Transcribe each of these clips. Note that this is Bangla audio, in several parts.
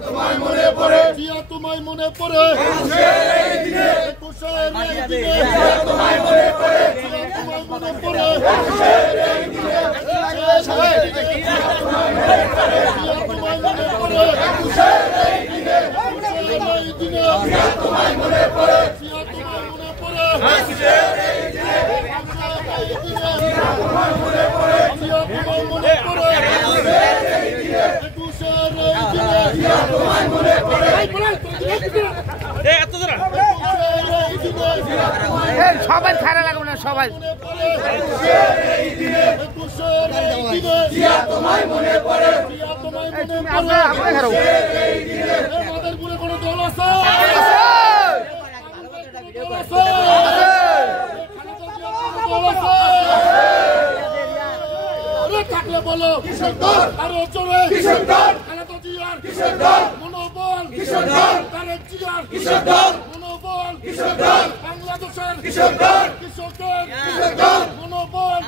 তোমায় মনে পড়ে তোমায় মনে পড়ে তোমায় মনে পড়ে তোমায় মনে পড়ে তোমায় মনে পড়ে সবাই খারাপ লাগবে না সবাই তোমায় মনে পড়ে কোনো দল আছে থাকলে বলো আরো জোরে মনোবল মনোবল বাংলাদেশের কৃষকদের মনোবল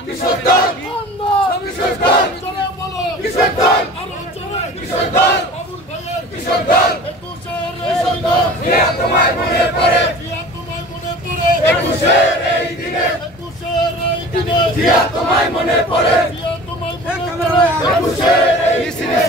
জোরে বলো আরো জোরে বাবুল ভাইয়ের তোমায় মনে পড়ে একুশের এই দিনে তোমায় মনে পড়ে একুশের এই দিনে